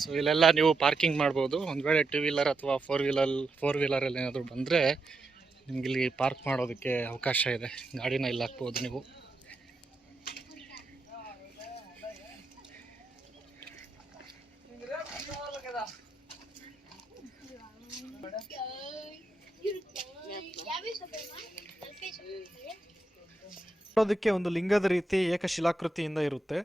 So ಇಲ್ಲೆಲ್ಲ ನೀವು parking ಮಾಡ್ಬೋದು. ಒಂದು ವೇಳೆ ಟೂ ವೀಲರ್ ಅಥವಾ ಫೋರ್ ವೀಲರಲ್ಲಿ ಏನಾದರೂ ಬಂದರೆ ನಿಮ್ಗೆ ಇಲ್ಲಿ ಪಾರ್ಕ್ ಮಾಡೋದಕ್ಕೆ ಅವಕಾಶ ಇದೆ. ಗಾಡಿನ ಇಲ್ಲಿ ಹಾಕ್ಬೋದು ನೀವು. ನೋಡೋದಕ್ಕೆ ಒಂದು ಲಿಂಗದ ರೀತಿ ಏಕಶಿಲಾಕೃತಿಯಿಂದ ಇರುತ್ತೆ.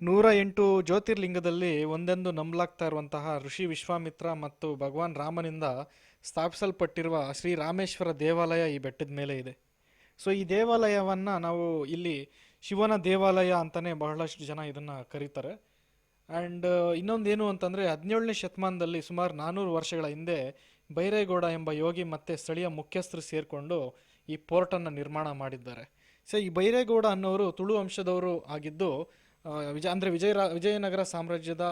108 ಜ್ಯೋತಿರ್ಲಿಂಗದಲ್ಲಿ ಒಂದೆಂದು ನಂಬಲಾಗ್ತಾ ಇರುವಂತಹ ಋಷಿ ವಿಶ್ವಾಮಿತ್ರ ಮತ್ತು ಭಗವಾನ್ ರಾಮನಿಂದ ಸ್ಥಾಪಿಸಲ್ಪಟ್ಟಿರುವ ಶ್ರೀ ರಾಮೇಶ್ವರ ದೇವಾಲಯ ಈ ಬೆಟ್ಟದ ಮೇಲೆ ಇದೆ. ಸೊ ಈ ದೇವಾಲಯವನ್ನು ನಾವು ಇಲ್ಲಿ ಶಿವನ ದೇವಾಲಯ ಅಂತಲೇ ಬಹಳಷ್ಟು ಜನ ಇದನ್ನು ಕರೀತಾರೆ. ಆ್ಯಂಡ್ ಇನ್ನೊಂದೇನು ಅಂತಂದರೆ 17ನೇ ಶತಮಾನದಲ್ಲಿ ಸುಮಾರು 400 ವರ್ಷಗಳ ಹಿಂದೆ ಬೈರೇಗೌಡ ಎಂಬ ಯೋಗಿ ಮತ್ತು ಸ್ಥಳೀಯ ಮುಖ್ಯಸ್ಥರು ಸೇರಿಕೊಂಡು ಈ ಪೋರ್ಟನ್ನು ನಿರ್ಮಾಣ ಮಾಡಿದ್ದಾರೆ. ಸೊ ಈ ಬೈರೇಗೌಡ ಅನ್ನೋರು ತುಳು ವಂಶದವರು ಆಗಿದ್ದು ವಿಜಯನಗರ ಸಾಮ್ರಾಜ್ಯದ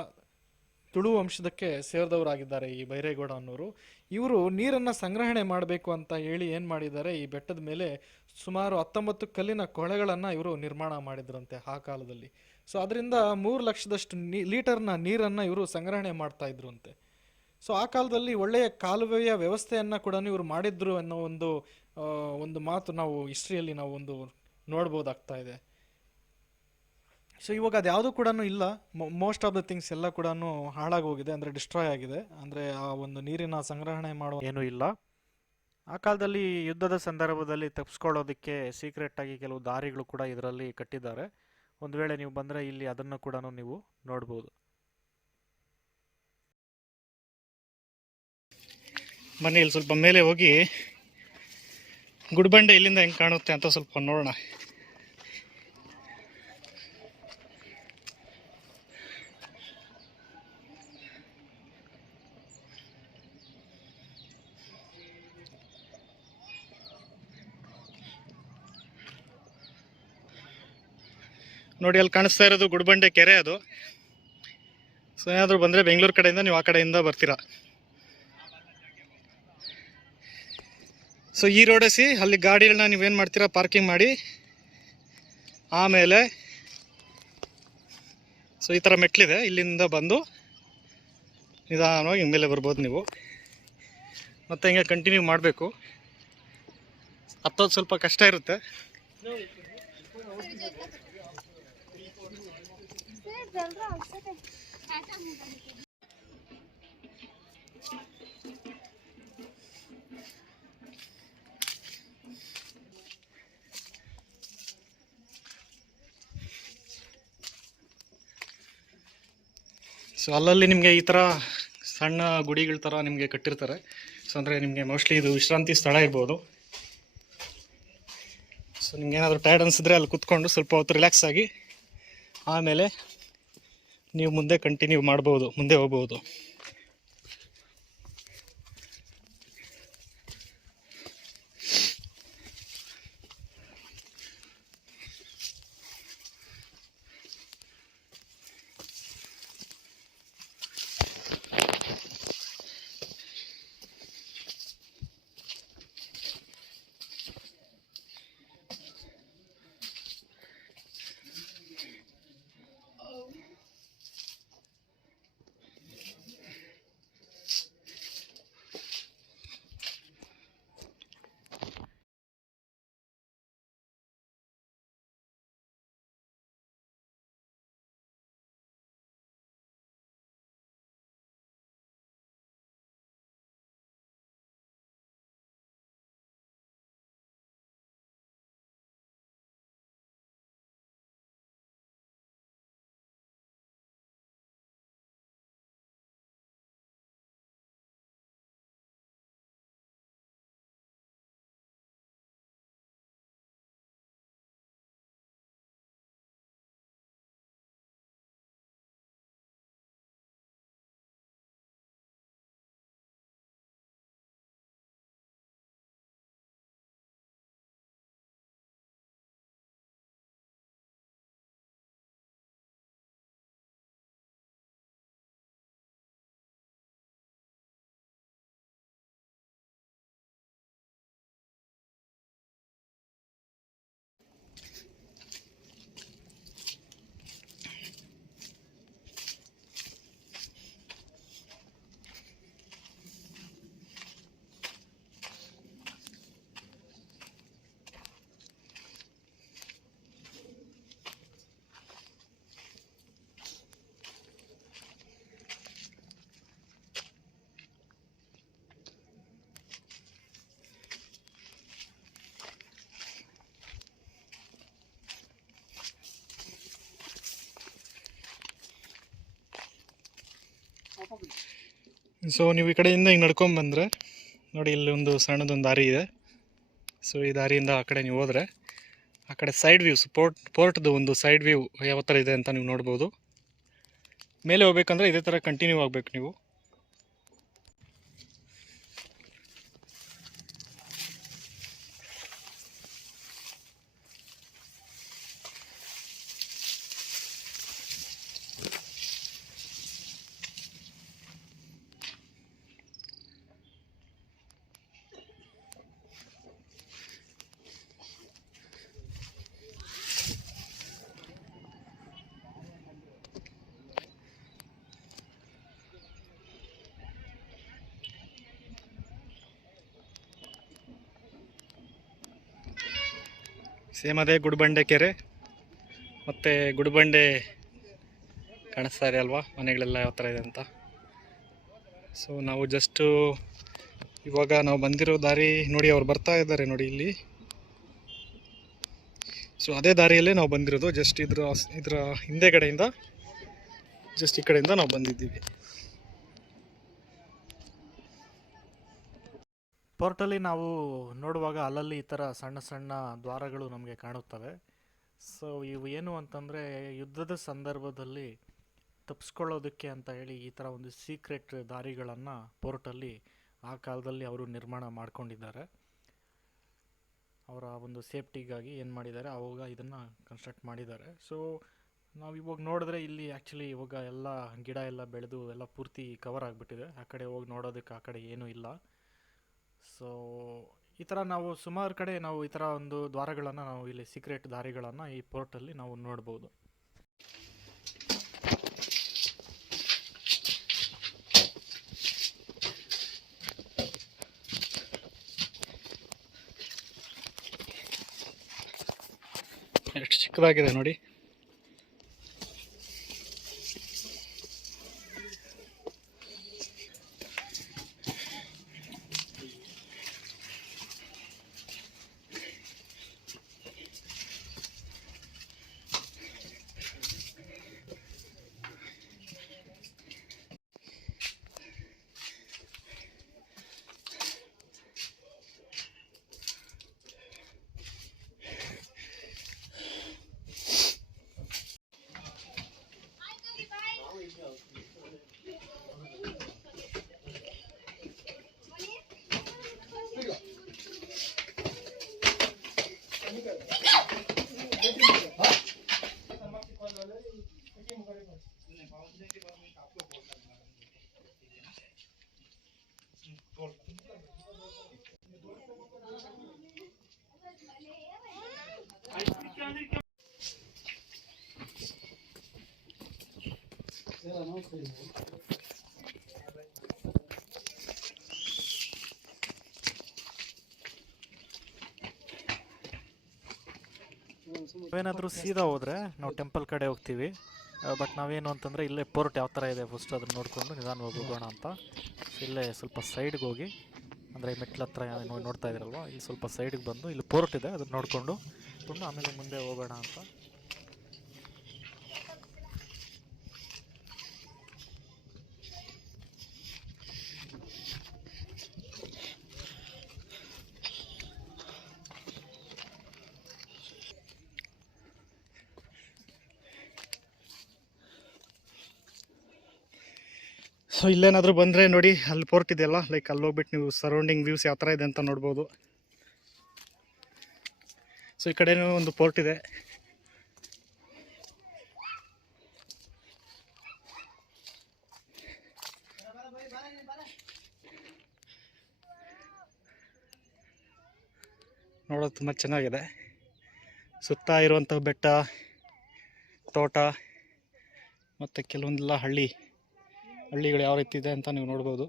ತುಳು ವಂಶದಕ್ಕೆ ಸೇರಿದವರಾಗಿದ್ದಾರೆ ಈ ಬೈರೇಗೌಡ ಅನ್ನೋರು. ಇವರು ನೀರನ್ನು ಸಂಗ್ರಹಣೆ ಮಾಡಬೇಕು ಅಂತ ಹೇಳಿ ಏನು ಮಾಡಿದ್ದಾರೆ, ಈ ಬೆಟ್ಟದ ಮೇಲೆ ಸುಮಾರು 19 ಕಲ್ಲಿನ ಕೊಳೆಗಳನ್ನು ಇವರು ನಿರ್ಮಾಣ ಮಾಡಿದ್ರಂತೆ ಆ ಕಾಲದಲ್ಲಿ. ಸೊ ಅದರಿಂದ 3 ಲಕ್ಷದಷ್ಟು ಲೀಟರ್ನ ನೀರನ್ನು ಇವರು ಸಂಗ್ರಹಣೆ ಮಾಡ್ತಾ ಇದ್ರು ಅಂತೆ. ಸೊ ಆ ಕಾಲದಲ್ಲಿ ಒಳ್ಳೆಯ ಕಾಲುವೆಯ ವ್ಯವಸ್ಥೆಯನ್ನು ಕೂಡ ಇವರು ಮಾಡಿದ್ರು ಅನ್ನೋ ಒಂದು ಮಾತು ನಾವು ಹಿಸ್ಟ್ರಿಯಲ್ಲಿ ನಾವು ಒಂದು ನೋಡ್ಬೋದಾಗ್ತಾ ಇದೆ. ಸೊ ಇವಾಗ ಅದು ಯಾವುದೂ ಕೂಡ ಇಲ್ಲ. ಮೋಸ್ಟ್ ಆಫ್ ದ ಥಿಂಗ್ಸ್ ಎಲ್ಲ ಕೂಡ ಹಾಳಾಗಿ ಹೋಗಿದೆ, ಅಂದರೆ ಡಿಸ್ಟ್ರಾಯ್ ಆಗಿದೆ. ಅಂದರೆ ಆ ಒಂದು ನೀರಿನ ಸಂಗ್ರಹಣೆ ಮಾಡೋ ಏನೂ ಇಲ್ಲ. ಆ ಕಾಲದಲ್ಲಿ ಯುದ್ಧದ ಸಂದರ್ಭದಲ್ಲಿ ತಪ್ಪಿಸ್ಕೊಳ್ಳೋದಕ್ಕೆ ಸೀಕ್ರೆಟಾಗಿ ಕೆಲವು ದಾರಿಗಳು ಕೂಡ ಇದರಲ್ಲಿ ಕಟ್ಟಿದ್ದಾರೆ. ಒಂದು ವೇಳೆ ನೀವು ಬಂದರೆ ಇಲ್ಲಿ ಅದನ್ನು ಕೂಡ ನೀವು ನೋಡ್ಬೋದು. ಬನ್ನಿ ಇಲ್ಲಿ ಸ್ವಲ್ಪ ಮೇಲೆ ಹೋಗಿ ಗುಡ್ಬಂಡೆ ಇಲ್ಲಿಂದ ಹೆಂಗೆ ಕಾಣುತ್ತೆ ಅಂತ ಸ್ವಲ್ಪ ನೋಡೋಣ. ನೋಡಿ ಅಲ್ಲಿ ಕಾಣಿಸ್ತಾ ಇರೋದು ಗುಡ್ಬಂಡೆ ಕೆರೆ ಅದು. ಸೊ ಏನಾದರೂ ಬಂದರೆ ಬೆಂಗಳೂರು ಕಡೆಯಿಂದ ನೀವು ಆ ಕಡೆಯಿಂದ ಬರ್ತೀರಾ. ಸೊ ಈ ರೋಡಸಿ ಅಲ್ಲಿ ಗಾಡಿಗಳನ್ನ ನೀವೇನು ಮಾಡ್ತೀರಾ, ಪಾರ್ಕಿಂಗ್ ಮಾಡಿ ಆಮೇಲೆ ಸೊ ಈ ಥರ ಮೆಟ್ಲಿದೆ, ಇಲ್ಲಿಂದ ಬಂದು ನಿಧಾನವಾಗಿ ಮೇಲೆ ಬರ್ಬೋದು ನೀವು. ಮತ್ತೆ ಹಿಂಗೆ ಕಂಟಿನ್ಯೂ ಮಾಡಬೇಕು. ಹತ್ತೋದು ಸ್ವಲ್ಪ ಕಷ್ಟ ಇರುತ್ತೆ. ಸೊ ಅಲ್ಲಲ್ಲಿ ನಿಮಗೆ ಈ ಥರ ಸಣ್ಣ ಗುಡಿಗಳ ಥರ ನಿಮಗೆ ಕಟ್ಟಿರ್ತಾರೆ. ಸೊ ಅಂದರೆ ನಿಮಗೆ ಮೋಸ್ಟ್ಲಿ ಇದು ವಿಶ್ರಾಂತಿ ಸ್ಥಳ ಇರ್ಬೋದು. ಸೊ ನಿಮ್ಗೆ ಏನಾದರೂ ಟೈರ್ಡ್ ಅನಿಸಿದ್ರೆ ಅಲ್ಲಿ ಕೂತ್ಕೊಂಡು ಸ್ವಲ್ಪ ಹೊತ್ತು ರಿಲ್ಯಾಕ್ಸ್ ಆಗಿ ಆಮೇಲೆ ನೀವು ಮುಂದೆ ಕಂಟಿನ್ಯೂ ಮಾಡ್ಬೋದು, ಮುಂದೆ ಹೋಗ್ಬೋದು. ಸೊ ನೀವು ಈ ಕಡೆಯಿಂದ ಹಿಂಗೆ ನಡ್ಕೊಂಡು ಬಂದರೆ ನೋಡಿ, ಇಲ್ಲಿ ಒಂದು ಸಣ್ಣದೊಂದು ದಾರಿ ಇದೆ. ಸೊ ಈ ದಾರಿಯಿಂದ ಆ ಕಡೆ ನೀವು ಹೋದರೆ ಆ ಕಡೆ ಸೈಡ್ ವ್ಯೂಸ್, ಪೋರ್ಟ್ದು ಒಂದು ಸೈಡ್ ವ್ಯೂ ಯಾವ ಥರ ಇದೆ ಅಂತ ನೀವು ನೋಡ್ಬೋದು. ಮೇಲೆ ಹೋಗ್ಬೇಕಂದ್ರೆ ಇದೇ ಥರ ಕಂಟಿನ್ಯೂ ಆಗಬೇಕು ನೀವು. ಸೇಮ್ ಅದೇ ಗುಡಿಬಂಡೆ ಕೆರೆ ಮತ್ತು ಗುಡಿಬಂಡೆ ಕಾಣಿಸ್ತಾ ಇದೆ ಅಲ್ವಾ, ಮನೆಗಳೆಲ್ಲ ಯಾವ ಥರ ಇದೆ ಅಂತ. ಸೊ ನಾವು ಜಸ್ಟು ಇವಾಗ ನಾವು ಬಂದಿರೋ ದಾರಿ ನೋಡಿ, ಅವ್ರು ಬರ್ತಾ ಇದ್ದಾರೆ ನೋಡಿ ಇಲ್ಲಿ. ಸೊ ಅದೇ ದಾರಿಯಲ್ಲೇ ನಾವು ಬಂದಿರೋದು. ಜಸ್ಟ್ ಇದರ ಹಿಂದೆಗಡೆಯಿಂದ ಜಸ್ಟ್ ಈ ಕಡೆಯಿಂದ ನಾವು ಬಂದಿದ್ದೀವಿ. ಪೋರ್ಟಲ್ಲಿ ನಾವು ನೋಡುವಾಗ ಅಲ್ಲಲ್ಲಿ ಈ ಥರ ಸಣ್ಣ ಸಣ್ಣ ದ್ವಾರಗಳು ನಮಗೆ ಕಾಣುತ್ತವೆ. ಸೊ ಇವು ಏನು ಅಂತಂದರೆ, ಯುದ್ಧದ ಸಂದರ್ಭದಲ್ಲಿ ತಪ್ಪಿಸ್ಕೊಳ್ಳೋದಕ್ಕೆ ಅಂತ ಹೇಳಿ ಈ ಥರ ಒಂದು ಸೀಕ್ರೆಟ್ ದಾರಿಗಳನ್ನು ಪೋರ್ಟಲ್ಲಿ ಆ ಕಾಲದಲ್ಲಿ ಅವರು ನಿರ್ಮಾಣ ಮಾಡ್ಕೊಂಡಿದ್ದಾರೆ. ಅವರ ಒಂದು ಸೇಫ್ಟಿಗಾಗಿ ಏನು ಮಾಡಿದ್ದಾರೆ, ಅವಾಗ ಇದನ್ನು ಕನ್ಸ್ಟ್ರಕ್ಟ್ ಮಾಡಿದ್ದಾರೆ. ಸೊ ನಾವು ಇವಾಗ ನೋಡಿದ್ರೆ ಇಲ್ಲಿ ಆ್ಯಕ್ಚುಲಿ ಇವಾಗ ಎಲ್ಲ ಗಿಡ ಎಲ್ಲ ಬೆಳೆದು ಎಲ್ಲ ಪೂರ್ತಿ ಕವರ್ ಆಗಿಬಿಟ್ಟಿದೆ. ಆ ಕಡೆ ಹೋಗಿ ನೋಡೋದಕ್ಕೆ ಆ ಕಡೆ ಏನೂ ಇಲ್ಲ. ಸೊ ಈ ಥರ ನಾವು ಸುಮಾರು ಕಡೆ ನಾವು ಈ ಥರ ಒಂದು ದ್ವಾರಗಳನ್ನು, ನಾವು ಇಲ್ಲಿ ಸೀಕ್ರೆಟ್ ದಾರಿಗಳನ್ನು ಈ ಪೋರ್ಟಲ್ಲಿ ನಾವು ನೋಡ್ಬೋದು. ಎಷ್ಟು ಚಿಕ್ಕದಾಗಿದೆ ನೋಡಿ. ನಾವೇನಾದರೂ ಸೀದಾ ಹೋದರೆ ನಾವು ಟೆಂಪಲ್ ಕಡೆ ಹೋಗ್ತೀವಿ. ಬಟ್ ನಾವೇನು ಅಂತಂದರೆ ಇಲ್ಲೇ ಪೋರ್ಟ್ ಯಾವ ಥರ ಇದೆ ಫಸ್ಟ್ ಅದನ್ನು ನೋಡಿಕೊಂಡು ನಿಧಾನವಾಗಿ ಹೋಗೋಣ ಅಂತ. ಇಲ್ಲೇ ಸ್ವಲ್ಪ ಸೈಡ್ಗೆ ಹೋಗಿ, ಅಂದರೆ ಮೆಟ್ಲ ಹತ್ರ ನೋಡ್ತಾ ಇದ್ದೀರಲ್ವ, ಇಲ್ಲಿ ಸ್ವಲ್ಪ ಸೈಡ್ಗೆ ಬಂದು ಇಲ್ಲಿ ಪೋರ್ಟ್ ಇದೆ, ಅದನ್ನು ನೋಡಿಕೊಂಡು ಆಮೇಲೆ ಮುಂದೆ ಹೋಗೋಣ ಅಂತ. ಸೊ ಇಲ್ಲೇನಾದರೂ ಬಂದರೆ ನೋಡಿ, ಅಲ್ಲಿ ಪೋರ್ಟ್ ಇದೆಯಲ್ಲ, ಲೈಕ್ ಅಲ್ಲಿ ಹೋಗ್ಬಿಟ್ಟು ನೀವು ಸರೌಂಡಿಂಗ್ ವ್ಯೂಸ್ ಯಾವ ಥರ ಇದೆ ಅಂತ ನೋಡ್ಬೋದು. ಸೊ ಈ ಕಡೆನೂ ಒಂದು ಪೋರ್ಟ್ ಇದೆ. ನೋಡೋದು ತುಂಬ ಚೆನ್ನಾಗಿದೆ. ಸುತ್ತ ಇರುವಂಥ ಬೆಟ್ಟ, ತೋಟ ಮತ್ತು ಕೆಲವೊಂದೆಲ್ಲ ಹಳ್ಳಿಗಳು ಯಾವ ರೀತಿ ಇದೆ ಅಂತ ನೀವು ನೋಡ್ಬೋದು.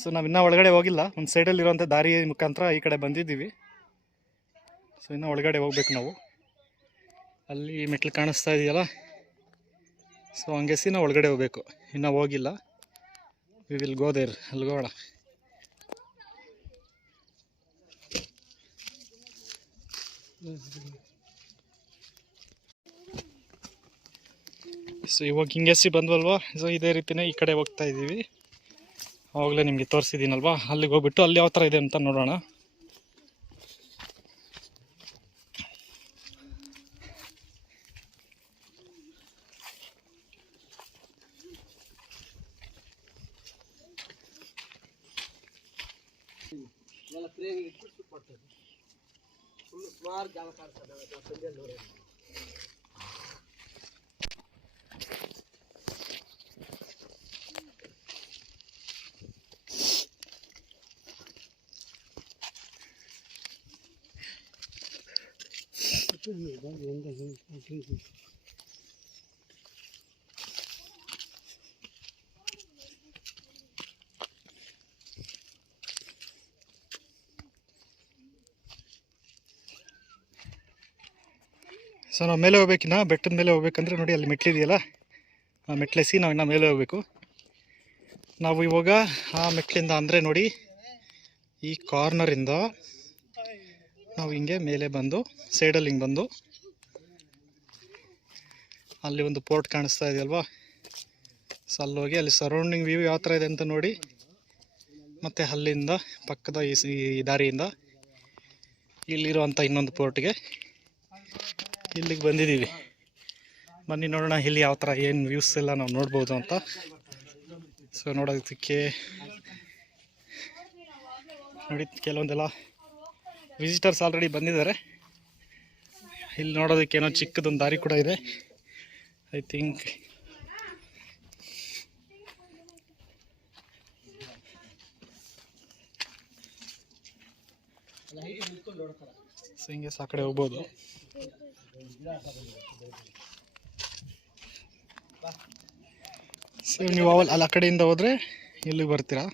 ಸೊ ನಾವು ಇನ್ನೂ ಒಳಗಡೆ ಹೋಗಿಲ್ಲ, ಒಂದು ಸೈಡಲ್ಲಿರುವಂಥ ದಾರಿ ಮುಖಾಂತರ ಈ ಕಡೆ ಬಂದಿದ್ದೀವಿ. ಸೊ ಇನ್ನೂ ಒಳಗಡೆ ಹೋಗ್ಬೇಕು ನಾವು. ಅಲ್ಲಿ ಮೆಟ್ಲು ಕಾಣಿಸ್ತಾ ಇದೆಯಲ್ಲ, ಸೊ ಹಂಗೆಸಿ ನಾವು ಒಳಗಡೆ ಹೋಗ್ಬೇಕು. ಇನ್ನೂ ಹೋಗಿಲ್ಲ. ವಿ ವಿಲ್ ಗೋ ದೇರ್, ಅಲ್ಗೋಣ. ಸೊ ಇವಾಗ ಹಿಂಗೆಸಿ ಬಂದ್ವಲ್ವಾ, ಸೊ ಇದೇ ರೀತಿನೇ ಈ ಕಡೆ ಹೋಗ್ತಾ ಇದ್ದೀವಿ. ಆವಾಗಲೇ ನಿಮಗೆ ತೋರಿಸಿದ್ದೀನಲ್ವಾ, ಅಲ್ಲಿಗೆ ಹೋಗ್ಬಿಟ್ಟು ಅಲ್ಲಿ ಯಾವ ಥರ ಇದೆ ಅಂತ ನೋಡೋಣ. ಸೊ ನಾವು ಮೇಲೆ ಹೋಗ್ಬೇಕಿನ್ನ, ಬೆಟ್ಟದ ಮೇಲೆ ಹೋಗ್ಬೇಕಂದ್ರೆ ನೋಡಿ ಅಲ್ಲಿ ಮೆಟ್ಲಿದೆಯಲ್ಲ, ಆ ಮೆಟ್ಲೆಸಿ ನಾವು ಇನ್ನು ಮೇಲೆ ಹೋಗ್ಬೇಕು. ನಾವು ಇವಾಗ ಆ ಮೆಟ್ಲಿಂದ ಅಂದರೆ ನೋಡಿ ಈ ಕಾರ್ನರಿಂದ ನಾವು ಹಿಂಗೆ ಮೇಲೆ ಬಂದು ಸೈಡಲ್ಲಿ ಹಿಂಗೆ ಬಂದು ಅಲ್ಲಿ ಒಂದು ಪೋರ್ಟ್ ಕಾಣಿಸ್ತಾ ಇದೆಯಲ್ವಾ, ಸೊ ಅಲ್ಲಿ ಹೋಗಿ ಅಲ್ಲಿ ಸರೌಂಡಿಂಗ್ ವ್ಯೂ ಯಾವ ಥರ ಇದೆ ಅಂತ ನೋಡಿ, ಮತ್ತು ಅಲ್ಲಿಂದ ಪಕ್ಕದ ಈ ದಾರಿಯಿಂದ ಇಲ್ಲಿರುವಂಥ ಇನ್ನೊಂದು ಪೋರ್ಟ್ಗೆ ಇಲ್ಲಿಗೆ ಬಂದಿದ್ದೀವಿ. ಬನ್ನಿ ನೋಡೋಣ ಇಲ್ಲಿ ಯಾವ ಥರ ಏನು ವ್ಯೂಸ್ ಎಲ್ಲ ನಾವು ನೋಡ್ಬೋದು ಅಂತ. ಸೊ ನೋಡೋದಕ್ಕೆ ನೋಡಿ ಕೆಲವೊಂದೆಲ್ಲ ವಿಸಿಟರ್ಸ್ ಆಲ್ರೆಡಿ ಬಂದಿದ್ದಾರೆ. ಇಲ್ಲಿ ನೋಡೋದಕ್ಕೆ ಏನೋ ಚಿಕ್ಕದೊಂದು ದಾರಿ ಕೂಡ ಇದೆ ಐ ಥಿಂಕ್. ಸೊ ಹಿಂಗೆ ಆ ಕಡೆ ಹೋಗ್ಬೋದು. ಸೊ ನೀವು ಅಲ್ಲಿ ಆ ಕಡೆಯಿಂದ ಹೋದರೆ ಇಲ್ಲಿಗೆ ಬರ್ತೀರಾ.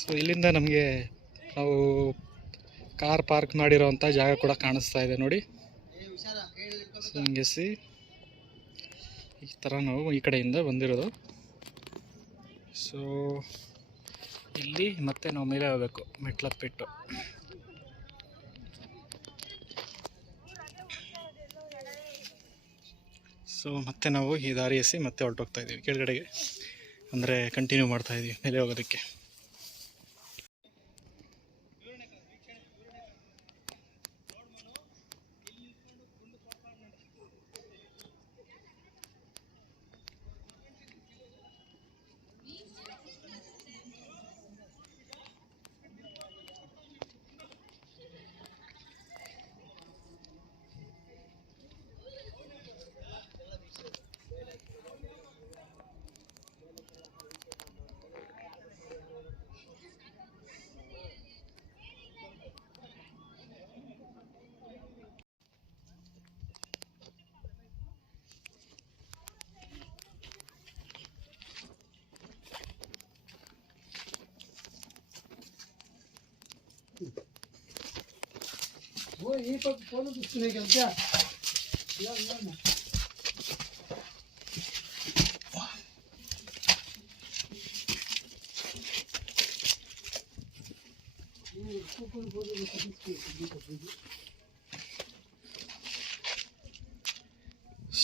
ಸೊ ಇಲ್ಲಿಂದ ನಮಗೆ ನಾವು ಕಾರ್ ಪಾರ್ಕ್ ಮಾಡಿರೋವಂಥ ಜಾಗ ಕೂಡ ಕಾಣಿಸ್ತಾ ಇದೆ ನೋಡಿ. ಸೊ ಹಿಂಗೆಸಿ ಈ ಥರ ನಾವು ಈ ಕಡೆಯಿಂದ ಬಂದಿರೋದು. ಸೊ ಇಲ್ಲಿ ಮತ್ತೆ ನಾವು ಮೇಲೆ ಹೋಗಬೇಕು ಮೆಟ್ಲತ್ಬಿಟ್ಟು. ಸೊ ಮತ್ತೆ ನಾವು ಈ ದಾರಿ ಎಸಿ ಮತ್ತೆ ಹೊರಟೋಗ್ತಾ ಇದ್ದೀವಿ ಕೆಳಗಡೆಗೆ, ಅಂದರೆ ಕಂಟಿನ್ಯೂ ಮಾಡ್ತಾ ಇದ್ದೀವಿ ಮೇಲೆ ಹೋಗೋದಕ್ಕೆ.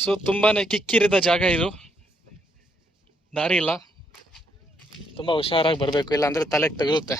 ಸೊ ತುಂಬಾ ಕಿಕ್ಕಿರಿದ ಜಾಗ ಇದು, ದಾರಿ ಇಲ್ಲ, ತುಂಬ ಹುಷಾರಾಗಿ ಬರಬೇಕು, ಇಲ್ಲಾಂದರೆ ತಲೆಗೆ ತಗುಲುತ್ತೆ.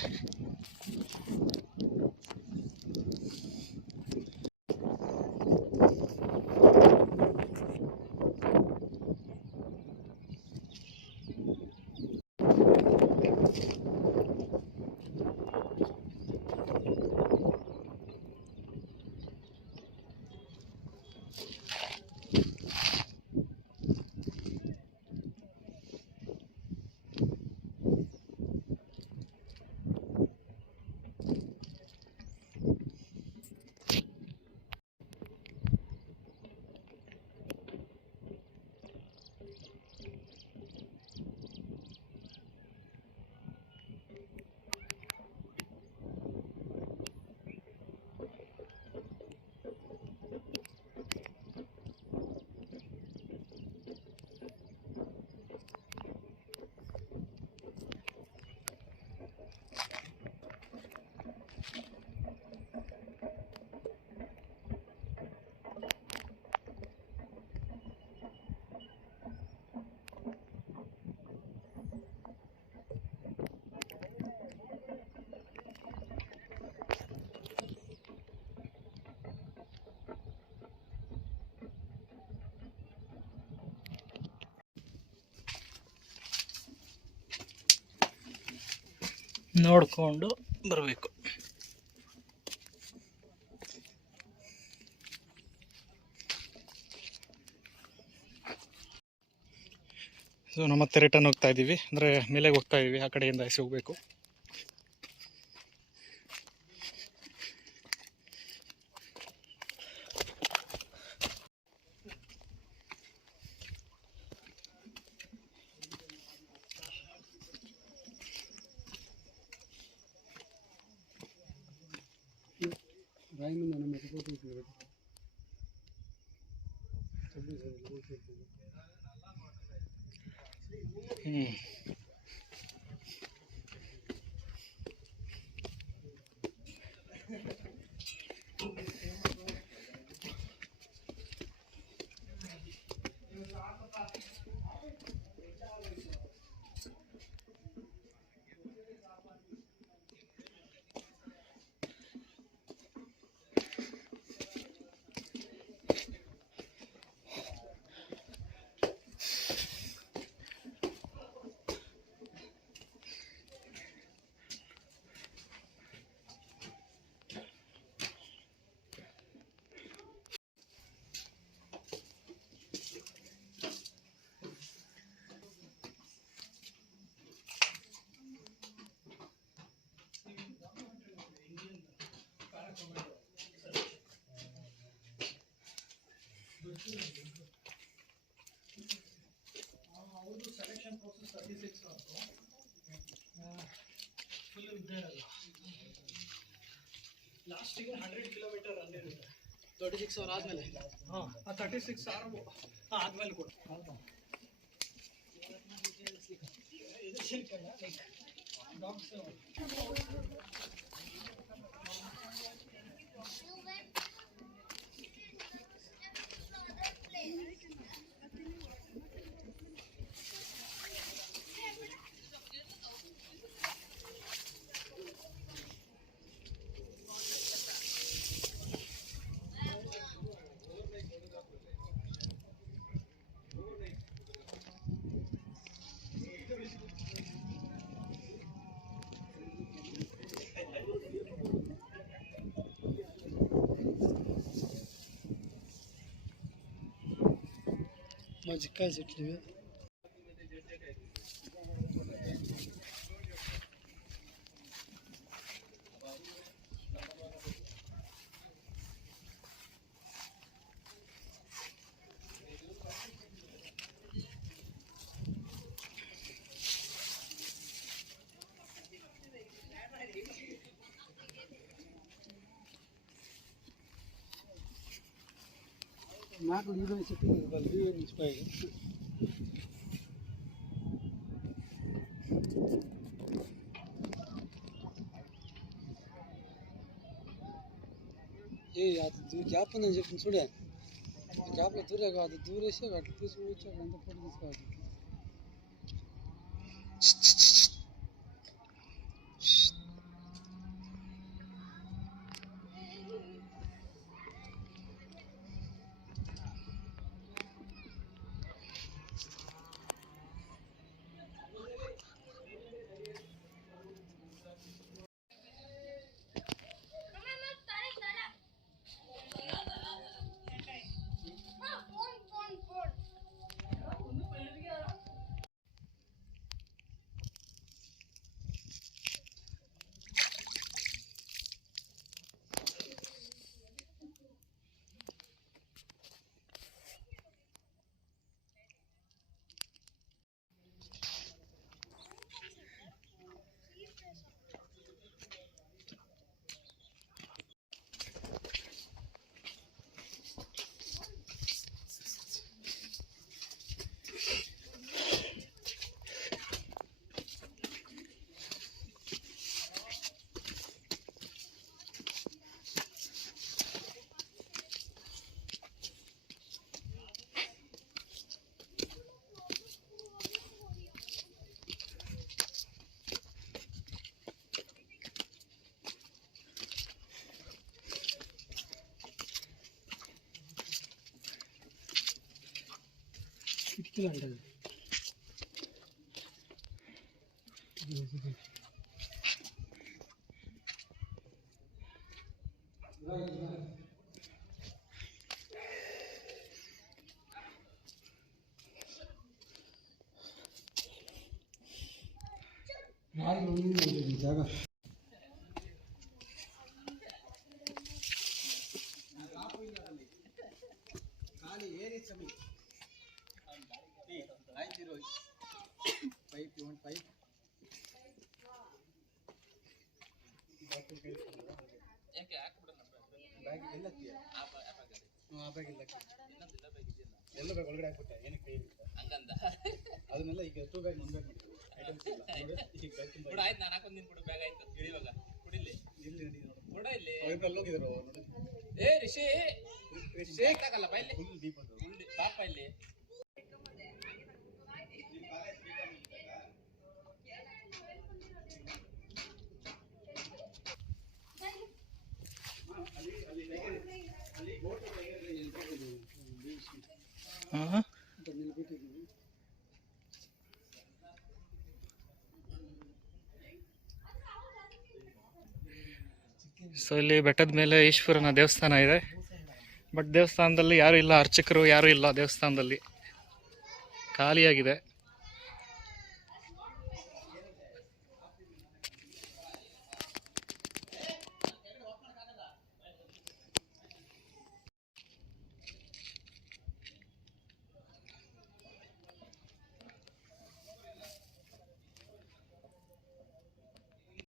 ನೋಡಿಕೊಂಡು ಬರಬೇಕು. ಸೊ ನಾವು ಮತ್ತೆ ರಿಟರ್ನ್ ಹೋಗ್ತಾ ಇದ್ದೀವಿ, ಅಂದರೆ ಮೇಲೆಗೆ ಹೋಗ್ತಾ ಇದ್ದೀವಿ, ಆ ಕಡೆಯಿಂದ ಹಸಿ ಹೋಗಬೇಕು. ಲಾಸ್ಟಿಗೆ 100 ಕಿಲೋಮೀಟರ್ ಅಲ್ಲೇ ಇರುತ್ತೆ. 36 ಅವರ್ ಆದಮೇಲೆ 36 ಅವರ್ ಆದಮೇಲೆ ಕೊಡು. Magical zıplıyor. నాకు వీడియో చెప్పింది వాళ్ళు వీడియో ఇన్స్పైర్ ఏ అది గ్యాప్ ఉందని చెప్పింది చూడే గ్యాప్లో దూరే కాదు దూరేసి అట్లా తీసుకొచ్చి ఎంత ఫోటో తీసుకోవాలి. కిటికీలు అంటారు. ಜಾಗ ಎಲ್ಲ ಬ್ಯಾಗ್ ಒಳಗಡೆ ಹಾಕ್ಬಿಟ್ಟೆ ಏನಕ್ಕೆ ಕೈ ಹಂಗಂದ ಅದನ್ನೆಲ್ಲ ಈಗ 2 ಬ್ಯಾಗ್ 1 ಬ್ಯಾಗ್ ಮಾಡಿದ್ರು ಐಟಮ್ಸ್ ಇಲ್ಲ ಈಗ ಬ್ಯಾಗ್ ತುಂಬ ಕೂಡ ಆಯ್ತು ನಾನು ಹಾಕೊಂಡು ನಿನ್ನ ಬ್ಯಾಗ್ ಆಯ್ತು ಇಳಿವಾಗ ಕುಡಿಲಿ ಇಲ್ಲಿ ಕೂಡ ಇಲ್ಲಿ ಅವರೆಲ್ಲ ಹೋಗಿದ್ರು ನೋಡಿ ಏ ರಿಷಿ ರಿಷಿ ಆಗಲ್ಲ ಬಾ ಇಲ್ಲಿ ಫುಲ್ ದೀಪ ಅದು ಫುಲ್ ಪಾಪ ಇಲ್ಲಿ ಹಾಂ ಸೊ ಇಲ್ಲಿ ಬೆಟ್ಟದ ಮೇಲೆ ಈಶ್ವರನ ದೇವಸ್ಥಾನ ಇದೆ. ಬಟ್ ದೇವಸ್ಥಾನದಲ್ಲಿ ಯಾರೂ ಇಲ್ಲ, ಅರ್ಚಕರು ಯಾರೂ ಇಲ್ಲ ದೇವಸ್ಥಾನದಲ್ಲಿ, ಖಾಲಿಯಾಗಿದೆ.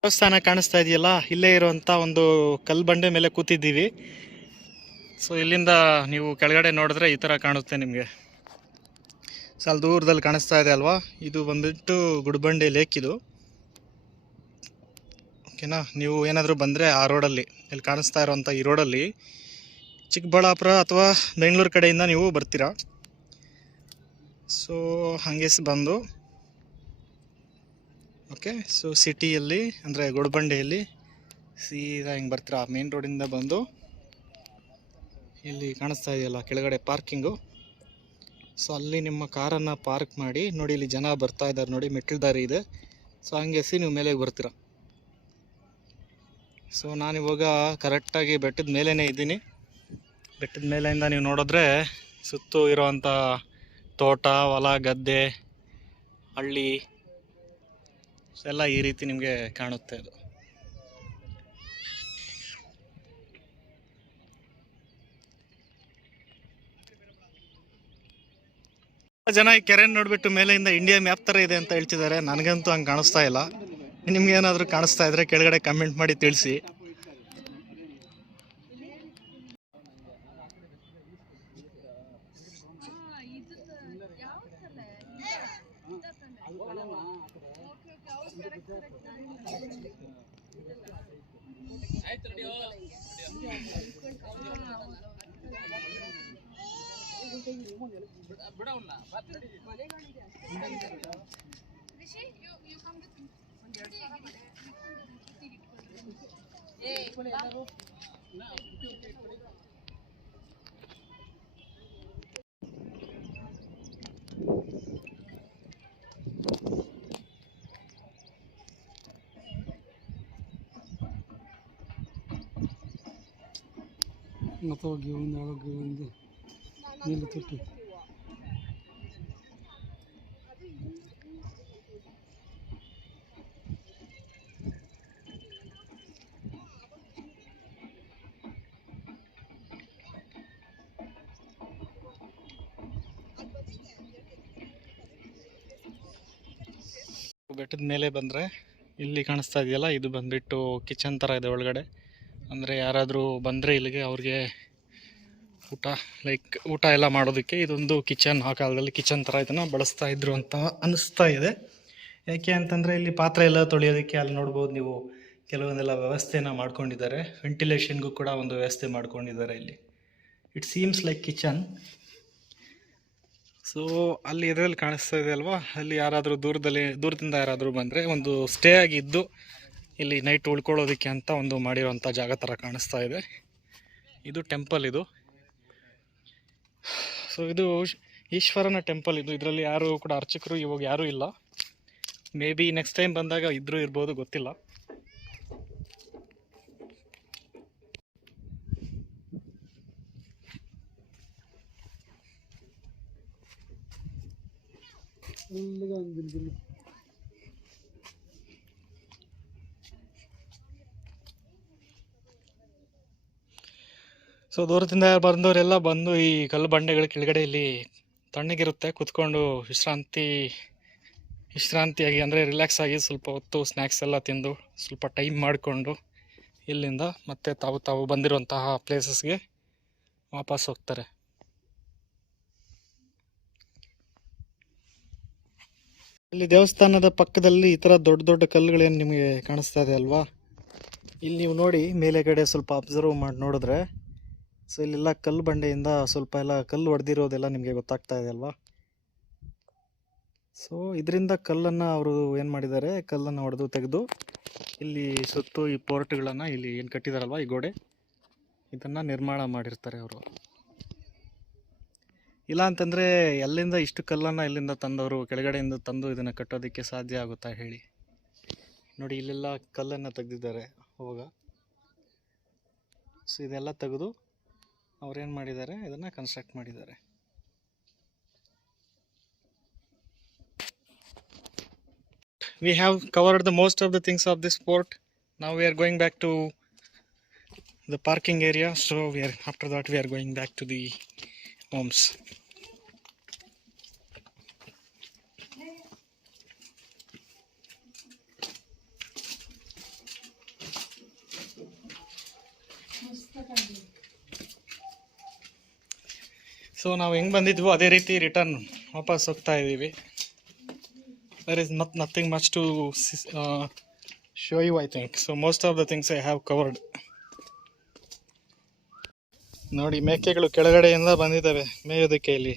ದೇವಸ್ಥಾನ ಕಾಣಿಸ್ತಾ ಇದೆಯಲ್ಲ, ಇಲ್ಲೇ ಇರುವಂಥ ಒಂದು ಕಲ್ಲು ಬಂಡೆ ಮೇಲೆ ಕೂತಿದ್ದೀವಿ. ಸೊ ಇಲ್ಲಿಂದ ನೀವು ಕೆಳಗಡೆ ನೋಡಿದ್ರೆ ಈ ಥರ ಕಾಣುತ್ತೆ ನಿಮಗೆ. ಸೊ ಅಲ್ಲಿ ದೂರದಲ್ಲಿ ಕಾಣಿಸ್ತಾ ಇದೆ ಅಲ್ವಾ, ಇದು ಬಂದ್ಬಿಟ್ಟು ಗುಡ್ಬಂಡೆ ಲೇಕ್ ಇದು. ಓಕೆನಾ, ನೀವು ಏನಾದರೂ ಬಂದರೆ ಆ ರೋಡಲ್ಲಿ, ಇಲ್ಲಿ ಕಾಣಿಸ್ತಾ ಇರೋವಂಥ ಈ ರೋಡಲ್ಲಿ ಚಿಕ್ಕಬಳ್ಳಾಪುರ ಅಥವಾ ಬೆಂಗಳೂರು ಕಡೆಯಿಂದ ನೀವು ಬರ್ತೀರಾ. ಸೊ ಹಾಗೆ ಬಂದು ಓಕೆ, ಸೊ ಸಿಟಿಯಲ್ಲಿ ಅಂದರೆ ಗುಡ್ಬಂಡೆಯಲ್ಲಿ ಸೀದಾ ಹಿಂಗೆ ಬರ್ತೀರಾ, ಮೇನ್ ರೋಡಿಂದ ಬಂದು ಇಲ್ಲಿ ಕಾಣಿಸ್ತಾ ಇದೆಯಲ್ಲ ಕೆಳಗಡೆ ಪಾರ್ಕಿಂಗು. ಸೊ ಅಲ್ಲಿ ನಿಮ್ಮ ಕಾರನ್ನು ಪಾರ್ಕ್ ಮಾಡಿ, ನೋಡಿ ಇಲ್ಲಿ ಜನ ಬರ್ತಾ ಇದ್ದಾರೆ ನೋಡಿ, ಮೆಟ್ಟಿಲು ದಾರಿ ಇದೆ. ಸೊ ಹಂಗೆ ನೀವು ಮೇಲೆ ಬರ್ತೀರಾ. ಸೊ ನಾನಿವಾಗ ಕರೆಕ್ಟಾಗಿ ಬೆಟ್ಟದ ಮೇಲೇ ಇದ್ದೀನಿ. ಬೆಟ್ಟದ ಮೇಲೆಯಿಂದ ನೀವು ನೋಡಿದ್ರೆ ಸುತ್ತು ಇರೋವಂಥ ತೋಟ, ಹೊಲ, ಗದ್ದೆ, ಹಳ್ಳಿ ಎಲ್ಲ ಈ ರೀತಿ ನಿಮಗೆ ಕಾಣುತ್ತೆ. ಅದು ಜನ ಈ ಕೆರೆ ನೋಡ್ಬಿಟ್ಟು ಮೇಲೆಯಿಂದ ಇಂಡಿಯಾ ಮ್ಯಾಪ್ ಥರ ಇದೆ ಅಂತ ಹೇಳ್ತಿದ್ದಾರೆ. ನನಗಂತೂ ಹಂಗೆ ಕಾಣಿಸ್ತಾ ಇಲ್ಲ. ನಿಮ್ಗೆ ಏನಾದರೂ ಕಾಣಿಸ್ತಾ ಇದ್ರೆ ಕೆಳಗಡೆ ಕಮೆಂಟ್ ಮಾಡಿ ತಿಳಿಸಿ. ಮತ್ತು ಒಂದು ಯಾವಾಗ ಒಂದು ನೀರು ತೊಟ್ಟಿ ಬೆಟ್ಟದ ಮೇಲೆ ಬಂದರೆ ಇಲ್ಲಿ ಕಾಣಿಸ್ತಾ ಇದೆಯಲ್ಲ, ಇದು ಬಂದುಬಿಟ್ಟು ಕಿಚನ್ ಥರ ಇದೆ ಒಳಗಡೆ. ಅಂದರೆ ಯಾರಾದರೂ ಬಂದರೆ ಇಲ್ಲಿಗೆ ಅವ್ರಿಗೆ ಊಟ ಎಲ್ಲ ಮಾಡೋದಕ್ಕೆ ಇದೊಂದು ಕಿಚನ್. ಆ ಕಾಲದಲ್ಲಿ ಕಿಚನ್ ಥರ ಇದನ್ನು ಬಳಸ್ತಾ ಇದ್ರು ಅಂತ ಅನ್ನಿಸ್ತಾ ಇದೆ. ಯಾಕೆ ಅಂತಂದರೆ ಇಲ್ಲಿ ಪಾತ್ರೆ ಎಲ್ಲ ತೊಳೆಯೋದಕ್ಕೆ ಅಲ್ಲಿ ನೋಡ್ಬೋದು ನೀವು ಕೆಲವೊಂದೆಲ್ಲ ವ್ಯವಸ್ಥೆನ ಮಾಡ್ಕೊಂಡಿದ್ದಾರೆ. ವೆಂಟಿಲೇಷನ್ಗೂ ಕೂಡ ಒಂದು ವ್ಯವಸ್ಥೆ ಮಾಡ್ಕೊಂಡಿದ್ದಾರೆ ಇಲ್ಲಿ. It seems like kitchen. So ಅಲ್ಲಿ ಇದರಲ್ಲಿ ಕಾಣಿಸ್ತಾ ಇದೆ ಅಲ್ವಾ, ಅಲ್ಲಿ ಯಾರಾದರೂ ದೂರದಿಂದ ಯಾರಾದರೂ ಬಂದರೆ ಒಂದು ಸ್ಟೇ ಆಗಿದ್ದು ಇಲ್ಲಿ ನೈಟ್ ಉಳ್ಕೊಳ್ಳೋದಕ್ಕೆ ಅಂತ ಒಂದು ಮಾಡಿರೋಂಥ ಜಾಗ ಥರ ಕಾಣಿಸ್ತಾ ಇದೆ. ಇದು ಟೆಂಪಲ್ ಇದು. ಸೊ ಇದು ಈಶ್ವರನ ಟೆಂಪಲ್ ಇದು. ಇದರಲ್ಲಿ ಯಾರು ಕೂಡ ಅರ್ಚಕರು ಇವಾಗ ಯಾರೂ ಇಲ್ಲ. ಮೇ ಬಿ ನೆಕ್ಸ್ಟ್ ಟೈಮ್ ಬಂದಾಗ ಇದ್ರೂ ಇರ್ಬೋದು, ಗೊತ್ತಿಲ್ಲ. ಸೊ ದೂರದಿಂದ ಬಂದವರೆಲ್ಲ ಬಂದು ಈ ಕಲ್ಲು ಬಂಡೆಗಳ ಕೆಳಗಡೆ ಇಲ್ಲಿ ತಣ್ಣಗಿರುತ್ತೆ, ಕುತ್ಕೊಂಡು ವಿಶ್ರಾಂತಿಯಾಗಿ ಅಂದರೆ ರಿಲ್ಯಾಕ್ಸ್ ಆಗಿ ಸ್ವಲ್ಪ ಹೊತ್ತು ಸ್ನ್ಯಾಕ್ಸ್ ಎಲ್ಲ ತಿಂದು ಸ್ವಲ್ಪ ಟೈಮ್ ಮಾಡಿಕೊಂಡು ಇಲ್ಲಿಂದ ಮತ್ತೆ ತಾವು ಬಂದಿರುವಂತಹ ಪ್ಲೇಸಸ್ಗೆ ವಾಪಸ್ ಹೋಗ್ತಾರೆ. ಇಲ್ಲಿ ದೇವಸ್ಥಾನದ ಪಕ್ಕದಲ್ಲಿ ಈ ಥರ ದೊಡ್ಡ ದೊಡ್ಡ ಕಲ್ಲುಗಳೇನು ನಿಮಗೆ ಕಾಣಿಸ್ತಾ ಇದೆ ಅಲ್ವಾ, ಇಲ್ಲಿ ನೀವು ನೋಡಿ ಮೇಲೆಗಡೆ ಸ್ವಲ್ಪ ಅಬ್ಸರ್ವ್ ಮಾಡಿ ನೋಡಿದ್ರೆ ಸೊ ಇಲ್ಲೆಲ್ಲ ಕಲ್ಲು ಬಂಡೆಯಿಂದ ಸ್ವಲ್ಪ ಎಲ್ಲ ಕಲ್ಲು ಹೊಡೆದಿರೋದೆಲ್ಲ ನಿಮಗೆ ಗೊತ್ತಾಗ್ತಾ ಇದೆ ಅಲ್ವಾ. ಸೊ ಇದರಿಂದ ಕಲ್ಲನ್ನು ಅವರು ಏನು ಮಾಡಿದ್ದಾರೆ, ಕಲ್ಲನ್ನು ಹೊಡೆದು ತೆಗೆದು ಇಲ್ಲಿ ಸುತ್ತು ಈ ಪೋರ್ಟ್ಗಳನ್ನು ಇಲ್ಲಿ ಏನು ಕಟ್ಟಿದಾರಲ್ವ ಈ ಗೋಡೆ, ಇದನ್ನು ನಿರ್ಮಾಣ ಮಾಡಿರ್ತಾರೆ ಅವರು. ಇಲ್ಲ ಅಂತಂದರೆ ಎಲ್ಲಿಂದ ಇಷ್ಟು ಕಲ್ಲನ್ನು ಎಲ್ಲಿಂದ ತಂದವರು, ಕೆಳಗಡೆಯಿಂದ ತಂದು ಇದನ್ನು ಕಟ್ಟೋದಕ್ಕೆ ಸಾಧ್ಯ ಆಗುತ್ತಾ ಹೇಳಿ. ನೋಡಿ ಇಲ್ಲೆಲ್ಲ ಕಲ್ಲನ್ನು ತೆಗೆದಿದ್ದಾರೆ ಅವಾಗ. ಸೊ ಇದೆಲ್ಲ ತೆಗೆದು ಅವ್ರೇನು ಮಾಡಿದ್ದಾರೆ, ಇದನ್ನು ಕನ್ಸ್ಟ್ರಕ್ಟ್ ಮಾಡಿದ್ದಾರೆ. We have covered the most of the things of this fort. Now we are going back to the parking area. So after that we are going back to the homes. So ನಾವು ಹೆಂಗೆ ಬಂದಿದ್ವೋ ಅದೇ ರೀತಿ return ವಾಪಸ್ ಹೋಗ್ತಾ ಇದ್ದೀವಿ. There is nothing much to show you, I think. So most of the things I have covered. ನೋಡಿ ಮೇಕೆಗಳು ಕೆಳಗಡೆಯಿಂದ ಬಂದಿದ್ದಾವೆ ಮೇಯೋದಕ್ಕೆ ಇಲ್ಲಿ.